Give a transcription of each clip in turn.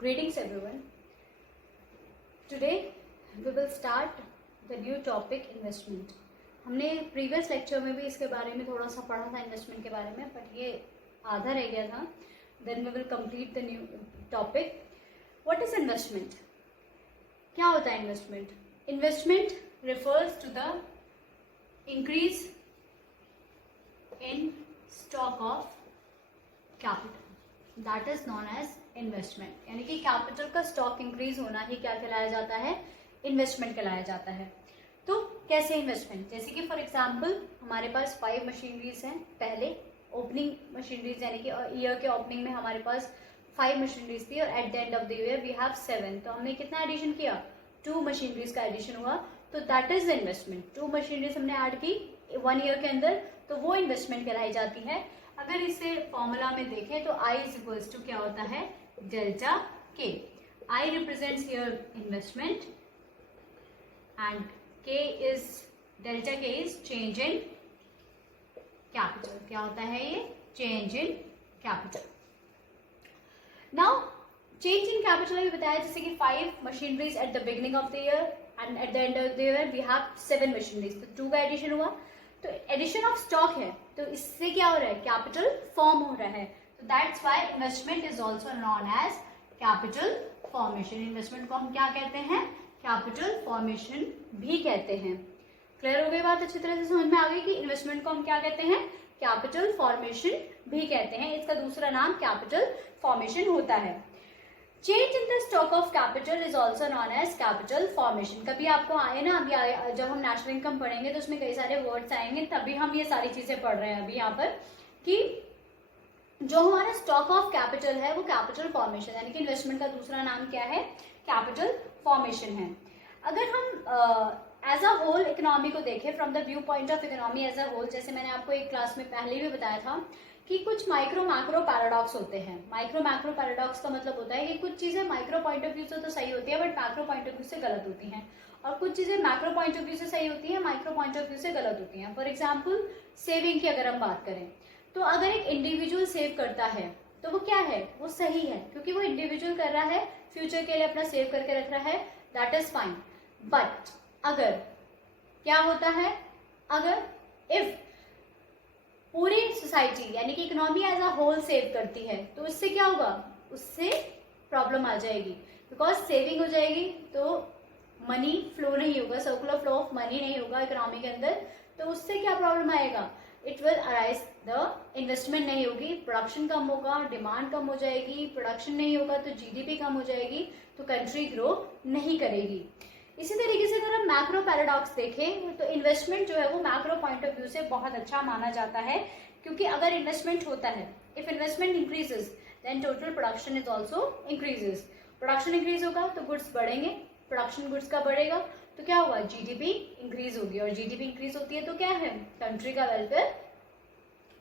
Greetings everyone. Today we will start the new topic investment. हमने previous lecture में भी इसके बारे में थोड़ा सा पढ़ा था इन्वेस्टमेंट के बारे में, बट ये आधा रह गया था. Then we will complete the new topic. What is investment? क्या होता है investment? Investment refers to the increase in stock of capital. That is known as investment. यानी कि कैपिटल का स्टॉक इंक्रीज होना ही क्या कहलाया जाता है? इन्वेस्टमेंट कहलाया जाता है. तो कैसे इन्वेस्टमेंट? जैसे कि फॉर एग्जांपल हमारे पास 5 मशीनरीज हैं. पहले ओपनिंग मशीनरीज यानी कि ईयर के ओपनिंग में हमारे पास 5 मशीनरीज थी और at the end of the year we have 7. तो हमने कितना एडिशन किया? 2 मशीनरीज का एडिशन हुआ. तो that is the investment. 2 machineries हमने ऐड की 1 ईयर के अंदर, तो वो इन्वेस्टमेंट कहलाई जाती है. अगर इसे फॉर्मूला में देखें तो I इज इक्वल्स टू क्या होता है? डेल्टा के. I represents here investment and K is delta K is change in capital. क्या होता है ये? Change in capital. Now change in capital अभी बताया, जैसे कि 5 machineries at the beginning of the year and at the end of the year we have 7 machineries. तो 2 का एडिशन हुआ. तो एडिशन ऑफ स्टॉक है, तो इससे क्या हो रहा है? कैपिटल फॉर्म हो रहा है. तो that's why investment is also known as capital formation. Investment को हम क्या कहते हैं? कैपिटल फॉर्मेशन भी कहते हैं. क्लियर हो गई बात? अच्छी तरह से समझ में आ गई कि इन्वेस्टमेंट को हम क्या कहते हैं? कैपिटल फॉर्मेशन भी कहते हैं. इसका दूसरा नाम कैपिटल फॉर्मेशन होता है. Change in the stock of capital is also known as capital formation. कभी आपको आए ना, अभी जब हम नेशनल इनकम पढ़ेंगे तो उसमें कई सारे वर्ड्स आएंगे, तभी हम ये सारी चीजें पढ़ रहे हैं अभी यहाँ पर, कि जो हमारा स्टॉक ऑफ कैपिटल है वो कैपिटल फॉर्मेशन, यानी कि इन्वेस्टमेंट का दूसरा नाम क्या है? कैपिटल फॉर्मेशन है. अगर हम एज अ होल इकोनॉमी को देखें, from the view point of economy as a whole, जैसे मैंने आपको एक क्लास में पहले भी बताया था कि कुछ माइक्रो मैक्रो पैराडॉक्स होते हैं. माइक्रो मैक्रो पैराडॉक्स का मतलब होता है कि कुछ चीजें माइक्रो पॉइंट ऑफ व्यू से तो सही होती है but macro point of view से गलत होती हैं, और कुछ चीजें मैक्रो पॉइंट ऑफ व्यू से सही होती है, माइक्रो पॉइंट ऑफ व्यू से गलत होती हैं. फॉर एग्जाम्पल सेविंग की अगर हम बात करें, तो अगर एक इंडिविजुअल सेव करता है तो वो क्या है? वो सही है, क्योंकि वो इंडिविजुअल कर रहा है, फ्यूचर के लिए अपना सेव करके रख रहा है, दैट इज फाइन. बट अगर क्या होता है? अगर इफ पूरी सोसाइटी यानी कि economy as a whole save करती है, तो उससे क्या होगा? उससे प्रॉब्लम आ जाएगी, बिकॉज सेविंग हो जाएगी तो मनी फ्लो नहीं होगा, सर्कुलर फ्लो ऑफ मनी नहीं होगा इकोनॉमी के अंदर. तो उससे क्या प्रॉब्लम आएगा? It will arise the investment नहीं होगी, प्रोडक्शन कम होगा, डिमांड कम हो जाएगी. प्रोडक्शन नहीं होगा तो जीडीपी कम हो जाएगी, तो कंट्री ग्रो नहीं करेगी. इसी तरीके से अगर हम मैक्रो पैराडॉक्स देखें तो इन्वेस्टमेंट जो है वो मैक्रो पॉइंट ऑफ व्यू से बहुत अच्छा माना जाता है, क्योंकि अगर इन्वेस्टमेंट होता है, if investment increases then total production is also increases. Production increase होगा तो गुड्स बढ़ेंगे, प्रोडक्शन गुड्स का बढ़ेगा तो क्या होगा? जीडीपी इंक्रीज होगी, और जीडीपी इंक्रीज होती है तो क्या है? कंट्री का वेलफेयर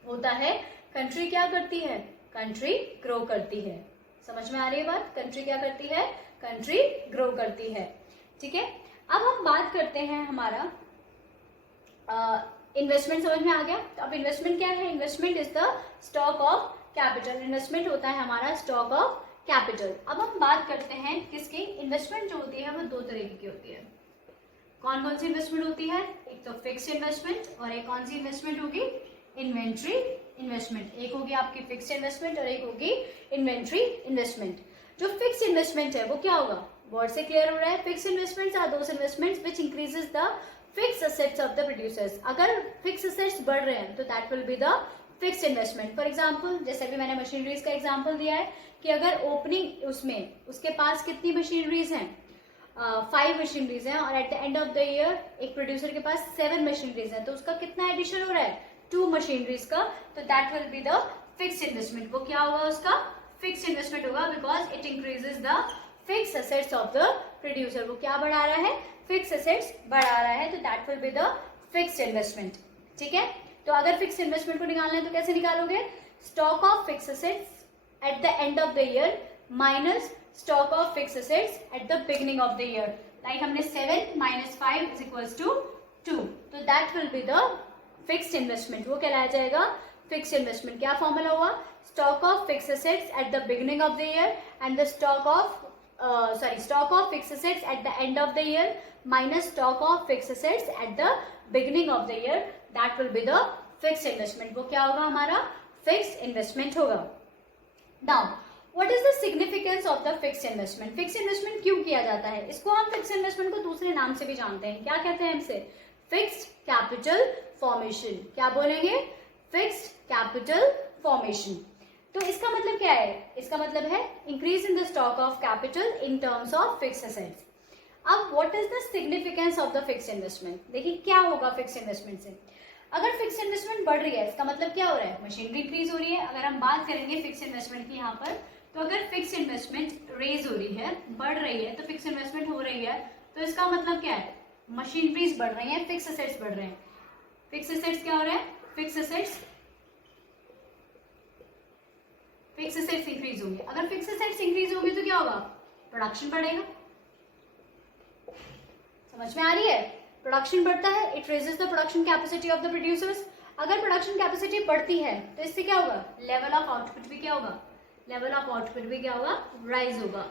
होता है. कंट्री क्या करती है? कंट्री ग्रो करती है. समझ में आ रही है बात? कंट्री क्या करती है? कंट्री ग्रो करती है. ठीक है. अब हम बात करते हैं हमारा इन्वेस्टमेंट. समझ में आ गया? तो अब इन्वेस्टमेंट क्या है? Investment is the stock of capital. Investment होता है हमारा स्टॉक ऑफ कैपिटल. अब हम बात करते हैं किसकी? इन्वेस्टमेंट जो होती है वो 2 तरीके की होती है. कौन कौन सी इन्वेस्टमेंट होती है? एक तो फिक्स इन्वेस्टमेंट, और एक कौन सी इन्वेस्टमेंट होगी? Inventory investment. एक होगी आपकी फिक्स इन्वेस्टमेंट और एक होगी इन्वेंट्री इन्वेस्टमेंट. जो फिक्स इन्वेस्टमेंट है वो क्या होगा? वर्ड से क्लियर हो रहा है? Fix investments are those investments which increases the fix assets of the producers. अगर फिक्स असेट्स बढ़ रहे हैं तो that will be the fix investment. For example जैसे भी मैंने मशीनरीज का एग्जांपल दिया है कि अगर ओपनिंग उसमें उसके पास कितनी मशीनरीज हैं? 5 मशीनरीज हैं, और at the end of the year एक प्रोड्यूसर के पास 7 मशीनरीज हैं, तो उसका कितना एडिशन हो रहा है? 2 मशीनरीज का. तो that will be the fix investment. वो क्या होगा? उसका फिक्स इन्वेस्टमेंट होगा, because it increases the fix assets of the producer. वो क्या बढ़ा रहा है? फिक्स असेट्स बढ़ा रहा है, तो that will be the fixed investment. ठीक है. तो अगर फिक्स इन्वेस्टमेंट को निकालना है तो कैसे निकालोगे? Stock of fix assets eight the end of the year minus stock of fix assets eight the beginning of the year. Like हमने 7 - 5 इज इक्वल्स टू 2. तो that will be the fixed investment. वो कहलाया जाएगा fix investment. क्या formula हुआ? Stock of fix assets eight the beginning of the year and the stock of fix assets eight the end of the year minus stock of fix assets eight the beginning of the year, that will be the fix investment. वो क्या होगा? हमारा fix investment होगा। Now what is the significance of the fix investment? Fix investment क्यों किया जाता है? इसको हम फिक्स इन्वेस्टमेंट को दूसरे नाम से भी जानते हैं। क्या कहते हैं इसे? Fixed capital formation. क्या बोलेंगे? Fixed capital formation. तो इसका मतलब क्या है? इसका मतलब है increase in the stock of capital in terms of fix assets. अब what is the significance of the fix investment? देखिए क्या होगा फिक्स इन्वेस्टमेंट से। अगर फिक्स इन्वेस्टमेंट बढ़ रही है, इसका मतलब क्या हो रहा है? मशीनरी इंक्रीज हो रही है। अगर हम बात करेंगे फिक्स इन्वेस्टमेंट की यहाँ पर, तो अगर फिक्स इन्वेस्टमेंट रेज हो रही है, बढ़ रही है, तो फिक्स इन्वेस्टमेंट हो रही है, तो इसका मतलब क्या है? मशीनरीज बढ़ रही है, फिक्स एसेट्स बढ़ रहे हैं। फिक्स एसेट्स क्या हो रहा है? फिक्स एसेट्स इंक्रीज होंगे। अगर फिक्स एसेट्स इंक्रीज होंगे तो क्या होगा? प्रोडक्शन बढ़ेगा। समझ में आ रही है? प्रोडक्शन बढ़ता है, it raises the production capacity of the producers. अगर प्रोडक्शन कैपेसिटी बढ़ती है तो इससे क्या होगा? लेवल ऑफ आउटपुट भी क्या होगा? लेवल ऑफ आउटपुट भी क्या होगा? राइज होगा।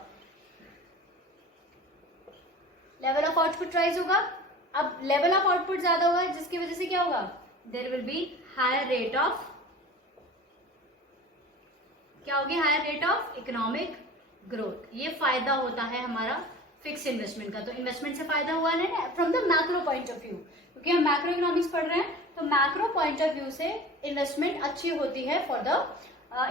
लेवल ऑफ आउटपुट राइज होगा। अब लेवल ऑफ आउटपुट ज्यादा होगा, जिसकी वजह से क्या होगा? There will be higher rate of, क्या होगी? Higher rate of economic growth. ये फायदा होता है हमारा फिक्स इन्वेस्टमेंट का। तो इन्वेस्टमेंट से फायदा हुआ ना from the macro point of view, क्योंकि हम मैक्रो इकोनॉमिक्स पढ़ रहे हैं, तो मैक्रो पॉइंट ऑफ व्यू से इन्वेस्टमेंट अच्छी होती है फॉर द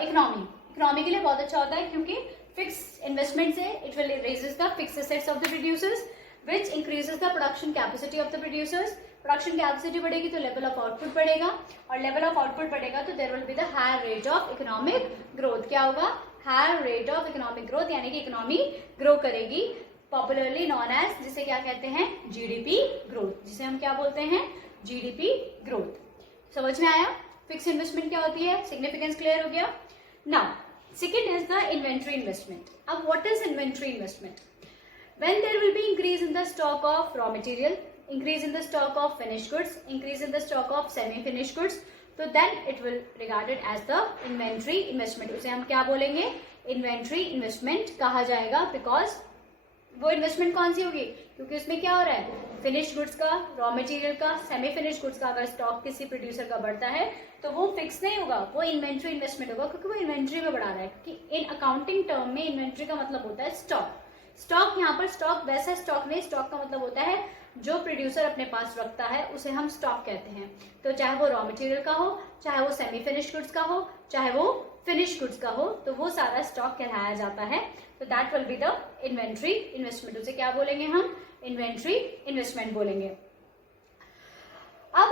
इकोनॉमी। इकोनॉमी के लिए बहुत अच्छा होता है, क्योंकि फिक्स इन्वेस्टमेंट से it will raises the fix assets of the producers which increases the production capacity of the producers. Production capacity बढ़ेगी तो लेवल ऑफ आउटपुट बढ़ेगा, और लेवल ऑफ आउटपुट बढ़ेगा तो there will be the higher rate of economic growth. क्या होगा? Higher rate of economic growth, यानी कि इकोनॉमी ग्रो करेगी, पॉपुलरली नॉन एज, जिसे क्या कहते हैं? जीडीपी ग्रोथ, जिसे हम क्या बोलते हैं? GDP growth. समझ में आया फिक्स इन्वेस्टमेंट क्या होती है? सिग्निफिकेंस क्लियर हो गया। Now second is the inventory investment. अब what is inventory investment? When there will be increase in the stock of raw material, increase in the stock of finished goods, increase in the stock of semi-finished goods, तो then it will regarded as the inventory investment। उसे हम क्या बोलेंगे? inventory investment कहा जाएगा, because वो investment कौन सी होगी? क्योंकि उसमें क्या हो रहा है? फिनिश्ड गुड्स का, रॉ मटेरियल का, सेमी फिनिश्ड गुड्स का अगर स्टॉक किसी प्रोड्यूसर का बढ़ता है तो वो फिक्स नहीं होगा, वो इन्वेंट्री इन्वेस्टमेंट होगा, क्योंकि वो इन्वेंट्री में बढ़ा रहा है। क्योंकि इन अकाउंटिंग टर्म में इन्वेंट्री का मतलब होता है स्टॉक। स्टॉक यहाँ पर स्टॉक वैसा स्टॉक नहीं, स्टॉक का मतलब होता है जो प्रोड्यूसर अपने पास रखता है उसे हम स्टॉक कहते हैं। तो चाहे वो रॉ मटेरियल का हो, चाहे वो सेमी फिनिश्ड गुड्स का हो, चाहे वो फिनिश गुड्स का हो, तो वो सारा स्टॉक कहलाया जाता है। तो that will be the inventory investment. उसे क्या बोलेंगे हम? इन्वेंट्री इन्वेस्टमेंट बोलेंगे। अब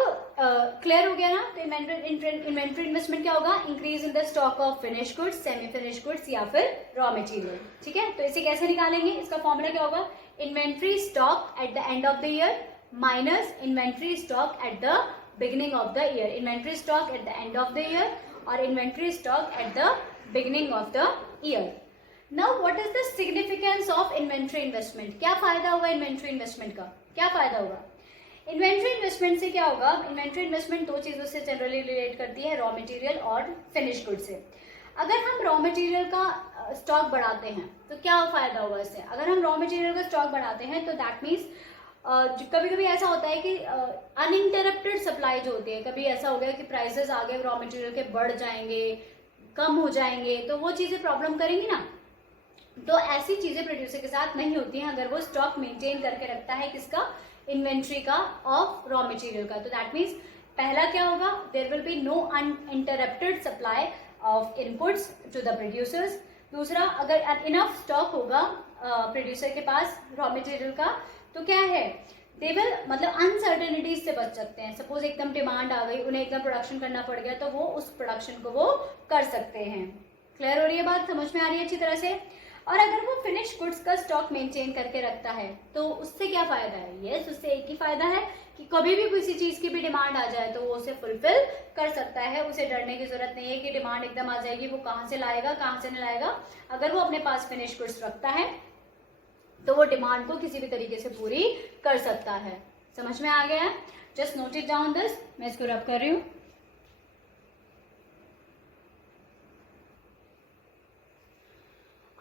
क्लियर हो गया ना? तो इन्वेंट्री इन्वेस्टमेंट क्या होगा? Increase in the stock of finish goods, semi finish goods या फिर रॉ मटेरियल। ठीक है, तो इसे कैसे निकालेंगे? इसका फॉर्मूला क्या होगा? Inventory stock at the end of the year minus inventory stock at the beginning of the year. Inventory stock at the end of the year और inventory stock at the beginning of the year. Now what is the significance of inventory investment? क्या फायदा होगा inventory investment का? क्या फायदा होगा? Inventory investment से क्या होगा? इन्वेंट्री इन्वेस्टमेंट दो चीजों से जनरली रिलेट करती है, रॉ मटेरियल और फिनिश गुड से। अगर हम रॉ मटेरियल का स्टॉक बढ़ाते हैं तो क्या फायदा होगा इससे? अगर हम रॉ मटेरियल का स्टॉक बढ़ाते हैं तो दैट मीन्स कभी कभी ऐसा होता है कि अनइंटरप्टेड सप्लाई जो होती है, कभी ऐसा हो गया कि प्राइसेस आगे रॉ मटेरियल के बढ़ जाएंगे, कम हो जाएंगे, तो वो चीजें प्रॉब्लम करेंगी ना। तो ऐसी चीजें प्रोड्यूसर के साथ नहीं होती हैं अगर वो स्टॉक मेंटेन करके रखता है, किसका? इन्वेंट्री का, ऑफ रॉ मटेरियल का। तो दैट मीन्स पहला क्या होगा? There will be no uninterrupted supply of inputs to the producers. दूसरा, अगर इनफ स्टॉक होगा प्रोड्यूसर के पास रॉ मटेरियल का, तो क्या है? दे विल, मतलब अनसर्टेनिटीज से बच सकते हैं। सपोज एकदम डिमांड आ गई, उन्हें एकदम प्रोडक्शन करना पड़ गया, तो वो उस प्रोडक्शन को वो कर सकते हैं। क्लियर हो रही है बात? समझ में आ रही है अच्छी तरह से? और अगर वो फिनिश गुड्स का स्टॉक मेंटेन करके रखता है तो उससे क्या फायदा है? यस, उससे एक ही फायदा है कि कभी भी किसी चीज की भी डिमांड आ जाए तो वो उसे फुलफिल कर सकता है। उसे डरने की जरूरत नहीं है कि डिमांड एकदम आ जाएगी, वो कहाँ से लाएगा, कहाँ से नहीं लाएगा। अगर वो अपने पास फिनिश गुड्स रखता है तो वो डिमांड को किसी भी तरीके से पूरी कर सकता है। समझ में आ गया है? Just note it down this. मैं इसको रब कर रही हूँ।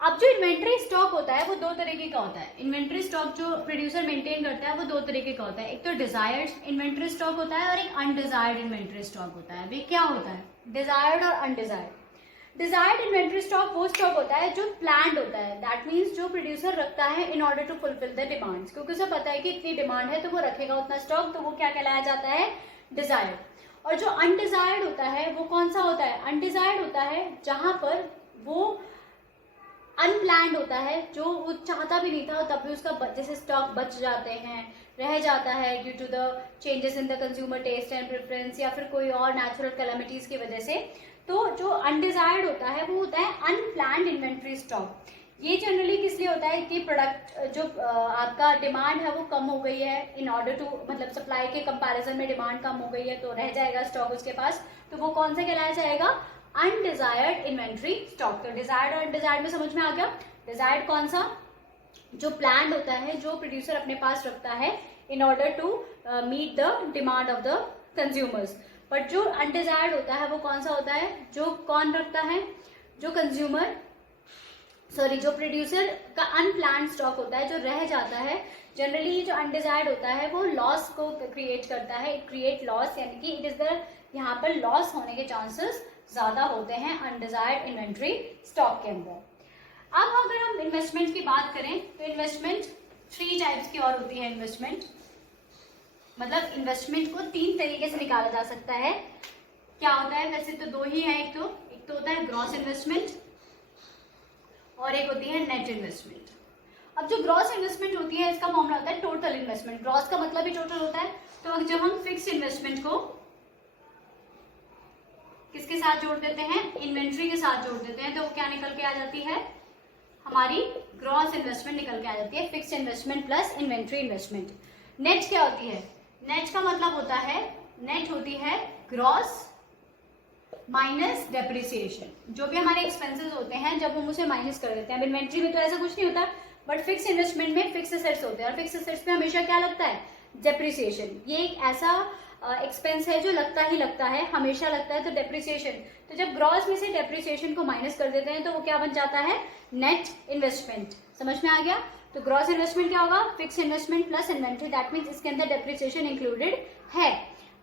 अब जो इन्वेंट्री स्टॉक होता है वो दो तरीके का होता है। इन्वेंट्री स्टॉक जो प्रोड्यूसर मेंटेन करता है वो दो तरीके का होता है, एक तो डिजायर्ड इन्वेंट्री स्टॉक होता है और एक अनडिजायर्ड इन्वेंट्री स्टॉक होता है। वे क्या होता है, डिजायर्ड और अनडिजायर्ड। डिजायर्ड इन्वेंट्री स्टॉक वो स्टॉक होता है जो प्लान्ड होता है, दैट मीन्स जो प्रोड्यूसर रखता है in order to fulfil the demands, क्योंकि उसे पता है कि इतनी डिमांड है तो वो रखेगा उतना स्टॉक, तो वो क्या कहलाया जाता है, डिजायर्ड। और जो अनडिजायर्ड होता है वो कौन सा होता है, अनडिजायर्ड होता है जहां पर वो अनप्लैंड होता है, जो वो चाहता भी नहीं था तब भी उसका जैसे स्टॉक बच जाते हैं, रह जाता है due to the changes in the consumer taste and preference या फिर कोई और नेचुरल कैलामिटीज की वजह से। तो जो अनडिजायर्ड होता है वो होता है अनप्लैंड इन्वेंट्री स्टॉक। ये जनरली किस लिए होता है कि प्रोडक्ट जो आपका डिमांड है वो कम हो गई है, इन ऑर्डर टू मतलब सप्लाई के कंपैरिजन में डिमांड कम हो गई है तो रह जाएगा स्टॉक उसके पास, तो वो कौन सा कहलाया जाएगा, अनडिजायर्ड इन्वेंट्री स्टॉक। तो डिजायर्ड और अनडिजायर्ड में समझ में आ गया। डिजायर्ड कौन सा, जो प्लान होता है, जो प्रोड्यूसर अपने पास रखता है in order to meet the demand of the consumers. But जो अनडिजायर्ड होता है वो कौन सा होता है, जो कौन रखता है, जो कंज्यूमर जो प्रोड्यूसर का अनप्लान स्टॉक होता है जो रह जाता है। जनरली जो अनडिजायर्ड होता है वो लॉस को क्रिएट करता है, इट क्रिएट लॉस, यानी कि इट इज द यहाँ पर लॉस होने के चांसेस ज्यादा होते हैं अनडिजायर्ड इन्वेंट्री स्टॉक के अंदर। अब अगर हम इन्वेस्टमेंट की बात करें तो इन्वेस्टमेंट 3 टाइप्स की और होती है। इन्वेस्टमेंट मतलब इन्वेस्टमेंट को 3 तरीके से निकाला जा सकता है। क्या होता है, वैसे तो 2 ही है, एक तो होता है ग्रॉस इन्वेस्टमेंट और एक होती है नेट इन्वेस्टमेंट। अब जो ग्रॉस इन्वेस्टमेंट होती है इसका फॉर्मूला होता है टोटल इन्वेस्टमेंट। ग्रॉस का मतलब ही टोटल होता है। तो जब हम फिक्स इन्वेस्टमेंट को किसके साथ जोड़ देते हैं, इन्वेंट्री के साथ जोड़ देते हैं, तो क्या निकल के आ जाती है, हमारी ग्रॉस इन्वेस्टमेंट निकल के आ जाती है, fix investment plus inventory investment. Net क्या होती है, नेट का मतलब होता है, नेट होती है ग्रॉस माइनस डेप्रिसिएशन। जो भी हमारे एक्सपेंसेस होते हैं जब हम उसे माइनस कर देते हैं। इन्वेंट्री में तो ऐसा कुछ नहीं होता, बट फिक्स इन्वेस्टमेंट में फिक्स एसेट्स होते हैं और फिक्स एसेट्स पे हमेशा क्या लगता है, डेप्रिसिएशन। ये एक ऐसा एक्सपेंस है जो लगता ही लगता है, हमेशा लगता है, तो डेप्रिसिएशन। तो जब ग्रॉस में से डेप्रिसिएशन को माइनस कर देते हैं तो वो क्या बन जाता है, नेट इन्वेस्टमेंट। समझ में आ गया। तो ग्रॉस इन्वेस्टमेंट क्या होगा, fix investment plus inventory, that means इसके अंदर डेप्रिसिएशन इंक्लूडेड है।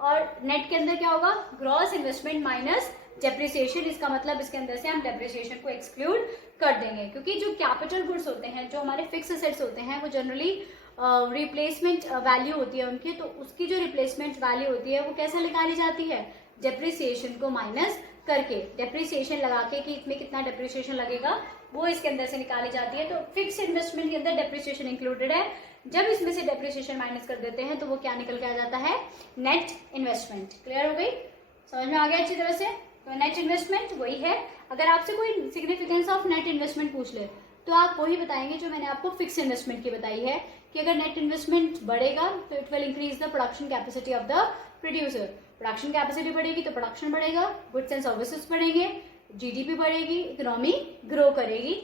और नेट के अंदर क्या होगा, ग्रॉस इन्वेस्टमेंट माइनस डेप्रिसिएशन। इसका मतलब इसके अंदर से हम डेप्रिसिएशन को एक्सक्लूड कर देंगे, क्योंकि जो कैपिटल गुड्स होते हैं, जो हमारे फिक्स एसेट्स होते हैं, वो जनरली रिप्लेसमेंट वैल्यू होती है उनकी। तो उसकी जो रिप्लेसमेंट वैल्यू होती है वो कैसे निकाली जाती है, डेप्रिसिएशन को माइनस करके, डेप्रिसिएशन लगा के कि इसमें कितना डेप्रिसिएशन लगेगा वो इसके अंदर से निकाली जाती है। तो फिक्स इन्वेस्टमेंट के अंदर डेप्रिसिएशन इंक्लूडेड है। जब इसमें से डेप्रिसिएशन माइनस कर देते हैं तो वो क्या निकल के आ जाता है, नेट इन्वेस्टमेंट। क्लियर हो गई, समझ में आ गया अच्छी तरह से। तो नेट इन्वेस्टमेंट वही है। अगर आपसे कोई सिग्निफिकेंस ऑफ नेट इन्वेस्टमेंट पूछ ले तो आप वही बताएंगे जो मैंने आपको फिक्स इन्वेस्टमेंट की बताई है, कि अगर नेट इन्वेस्टमेंट बढ़ेगा तो it will increase the production capacity of the producer. Production capacity बढ़ेगी तो प्रोडक्शन बढ़ेगा, गुड्स एंड सर्विसेज बढ़ेंगे, जीडीपी बढ़ेगी, इकोनॉमी ग्रो करेगी।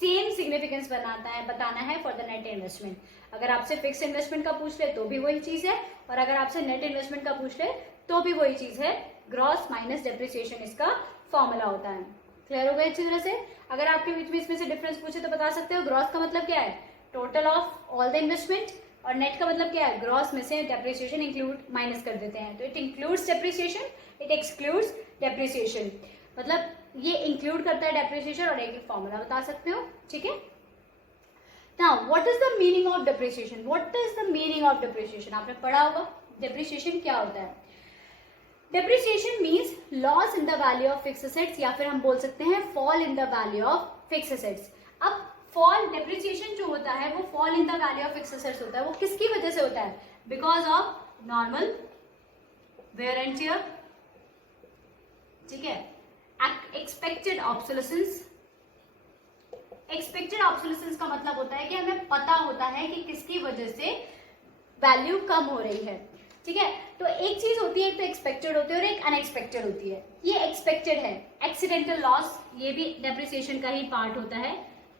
सेम सिग्निफिकेंस बताना है फॉर द नेट इन्वेस्टमेंट। अगर आपसे फिक्स इन्वेस्टमेंट का पूछ ले तो भी वही चीज है, और अगर आपसे नेट इन्वेस्टमेंट का पूछ ले तो भी वही चीज है। ग्रॉस माइनस डेप्रिसिएशन इसका फॉर्मूला होता है। क्लियर हो गया अच्छी तरह से। अगर आपके बीच में इसमें से डिफरेंस पूछे तो बता सकते हो, ग्रॉस का मतलब क्या है, total of all the investment, और नेट का मतलब क्या है, ग्रॉस में से डेप्रिसिएशन इंक्लूड माइनस कर देते हैं। तो it includes depreciation, it excludes depreciation, मतलब ये इंक्लूड करता है डेप्रिसिएशन, और एक फॉर्मूला बता सकते हो। ठीक है। Now what is the meaning of depreciation, what is the meaning of depreciation, आपने पढ़ा होगा डेप्रिसिएशन क्या होता है। Depreciation means loss in the value of fix assets, या फिर हम बोल सकते हैं fall in the value of fix assets. अब फॉल, डेप्रिसिएशन जो होता है वो fall in the value of fix assets होता है। वो किसकी वजह से होता है, because of normal wear and tear, ठीक है, एक्सपेक्टेड ऑब्सोलेसेंस। एक्सपेक्टेड ऑब्सोलेसेंस का मतलब होता है कि हमें पता होता है कि किसकी वजह से वैल्यू कम हो रही है। ठीक है। तो एक चीज होती है, एक तो एक्सपेक्टेड होती है और एक अनएक्सपेक्टेड होती है। ये एक्सपेक्टेड है, एक्सीडेंटल लॉस, ये भी डेप्रिसिएशन का ही पार्ट होता है।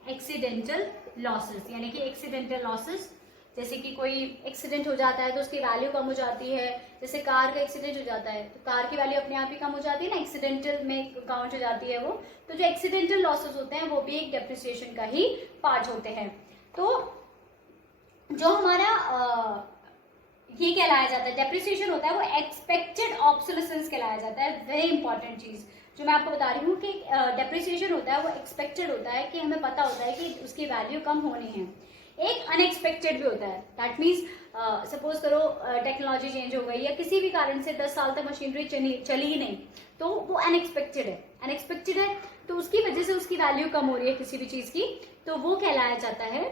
एक्सीडेंटल लॉसेस, यानी कि एक्सीडेंटल लॉसेस जैसे कि कोई एक्सीडेंट हो जाता है तो उसकी वैल्यू कम हो जाती है, जैसे कार का एक्सीडेंट हो जाता है तो कार की वैल्यू अपने आप ही कम हो जाती है ना, एक्सीडेंटल में काउंट हो जाती है वो। तो जो एक्सीडेंटल लॉसेस होते हैं वो भी एक डेप्रिसिएशन का ही पार्ट होते हैं। तो जो हमारा ये कहलाया जाता है डेप्रिसिएशन होता है वो एक्सपेक्टेड ऑब्सोलेसेंस कहलाया जाता है। वेरी इंपॉर्टेंट चीज जो मैं आपको बता रही हूँ कि डेप्रिसिएशन होता है वो एक्सपेक्टेड होता है, कि हमें पता होता है कि उसकी वैल्यू कम होनी है। एक अनएक्सपेक्टेड भी होता है, दैट मीन्स सपोज करो टेक्नोलॉजी चेंज हो गई या किसी भी कारण से 10 साल तक मशीनरी चली ही नहीं, तो वो अनएक्सपेक्टेड है तो उसकी वजह से उसकी वैल्यू कम हो रही है किसी भी चीज की, तो वो कहलाया जाता है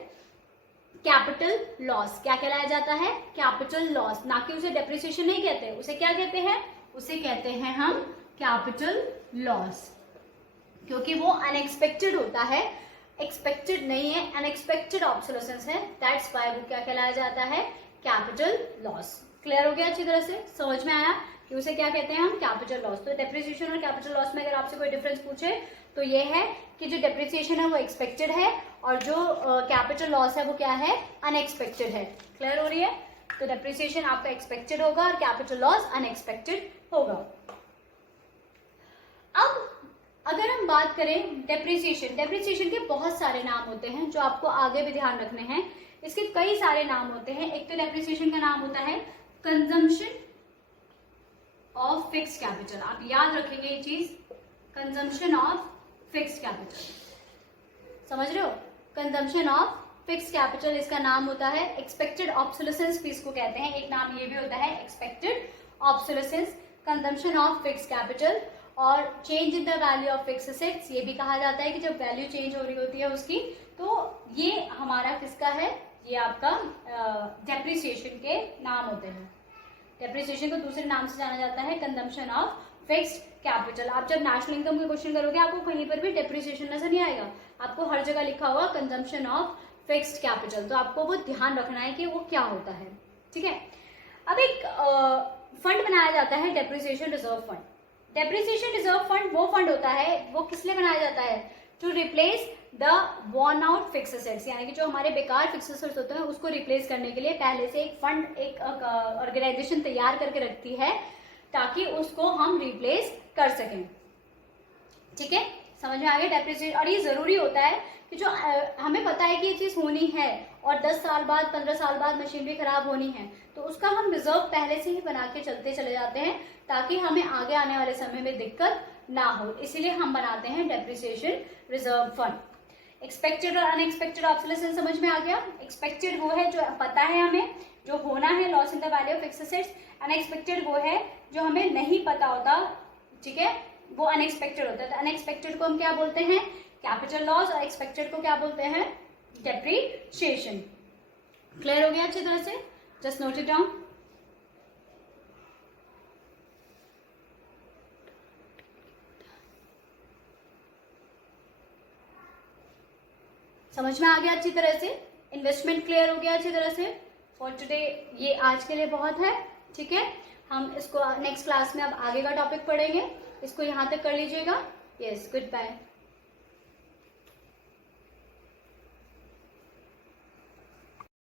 कैपिटल लॉस। क्या कहलाया जाता है? Capital loss. ना कि उसे डेप्रिसिएशन नहीं कहते, उसे क्या कहते हैं? उसे कहते हैं हम कैपिटल लॉस, क्योंकि वो अनएक्सपेक्टेड होता है, एक्सपेक्टेड नहीं है, अनएक्सपेक्टेड ऑब्सोलेसेंस है, दैट्स व्हाई वो क्या कहलाया जाता है? Capital loss. क्लियर हो गया अच्छी तरह से? समझ में आया कि उसे क्या कहते हैं हम? Capital loss. तो डेप्रिसिएशन और कैपिटल लॉस में अगर आपसे कोई डिफरेंस पूछे तो ये है कि जो डेप्रिसिएशन है वो एक्सपेक्टेड है और जो कैपिटल लॉस है वो क्या है? अनएक्सपेक्टेड है। क्लियर हो रही है? तो डेप्रिसिएशन आपका एक्सपेक्टेड होगा और कैपिटल लॉस अनएक्सपेक्टेड होगा। अब अगर हम बात करें डेप्रिसिएशन के बहुत सारे नाम होते हैं जो आपको आगे भी ध्यान रखने हैं। इसके कई सारे नाम होते हैं। एक तो डेप्रिसिएशन का नाम होता है कंजम्पशन ऑफ फिक्स्ड कैपिटल। आप याद रखेंगे ये चीज, कंजम्पशन ऑफ फिक्स्ड कैपिटल। समझ रहे हो? कंजम्पशन ऑफ फिक्स्ड कैपिटल इसका नाम होता है। एक्सपेक्टेड ऑब्सोलेसेंस भी इसको कहते हैं, एक नाम ये भी होता है expected obsolescence, consumption of fixed capital. और change in the value of fixed assets ये भी कहा जाता है कि जब वैल्यू चेंज हो रही होती है उसकी, तो ये हमारा किसका है? ये आपका डेप्रिसिएशन के नाम होते हैं। डेप्रिसिएशन को दूसरे नाम से जाना जाता है कंजम्पशन ऑफ फिक्स्ड कैपिटल। आप जब नेशनल इनकम के क्वेश्चन करोगे आपको कहीं पर भी डेप्रिसिएशन नजर नहीं आएगा, आपको हर जगह लिखा होगा कंजम्पशन ऑफ फिक्स्ड कैपिटल। तो आपको वो ध्यान रखना है कि वो क्या होता है। ठीक है। अब एक फंड बनाया जाता है depreciation reserve fund. Depreciation reserve fund वो फंड होता है, वो किस लिए बनाया जाता है? To replace the worn out fixed assets, यानी कि जो हमारे बेकार फिक्स्ड एसेट्स होते हैं उसको रिप्लेस करने के लिए पहले से एक फंड, एक ऑर्गेनाइजेशन तैयार करके रखती है ताकि उसको हम रिप्लेस कर सकें। ठीक है, समझ में आ गया डेप्रिसिएशन। और ये जरूरी होता है कि जो हमें पता है कि ये चीज होनी है और 10 साल बाद 15 साल बाद मशीनरी खराब होनी है, तो उसका हम रिजर्व पहले से ही बना के चलते चले जाते हैं ताकि हमें आगे आने वाले समय में दिक्कत ना हो। इसीलिए हम बनाते हैं डेप्रिसिएशन रिजर्व फंड। एक्सपेक्टेड और अनएक्सपेक्टेड ऑब्सोलेसेंस समझ में आ गया? एक्सपेक्टेड वो है जो पता है हमें, जो होना है, loss in the value of fixed assets. Unexpected वो है जो हमें नहीं पता होता, ठीक है, वो अनएक्सपेक्टेड होता है। तो अनएक्सपेक्टेड को हम क्या बोलते हैं? Capital loss. और एक्सपेक्टेड को क्या बोलते हैं? डेप्रिसिएशन। क्लियर हो गया अच्छी तरह से? Just note it down. समझ में आ गया अच्छी तरह से? इन्वेस्टमेंट क्लियर हो गया अच्छी तरह से? फॉर टुडे ये आज के लिए बहुत है। ठीक है, हम इसको नेक्स्ट क्लास में अब आगे का टॉपिक पढ़ेंगे। इसको यहाँ तक कर लीजिएगा। Yes, good bye.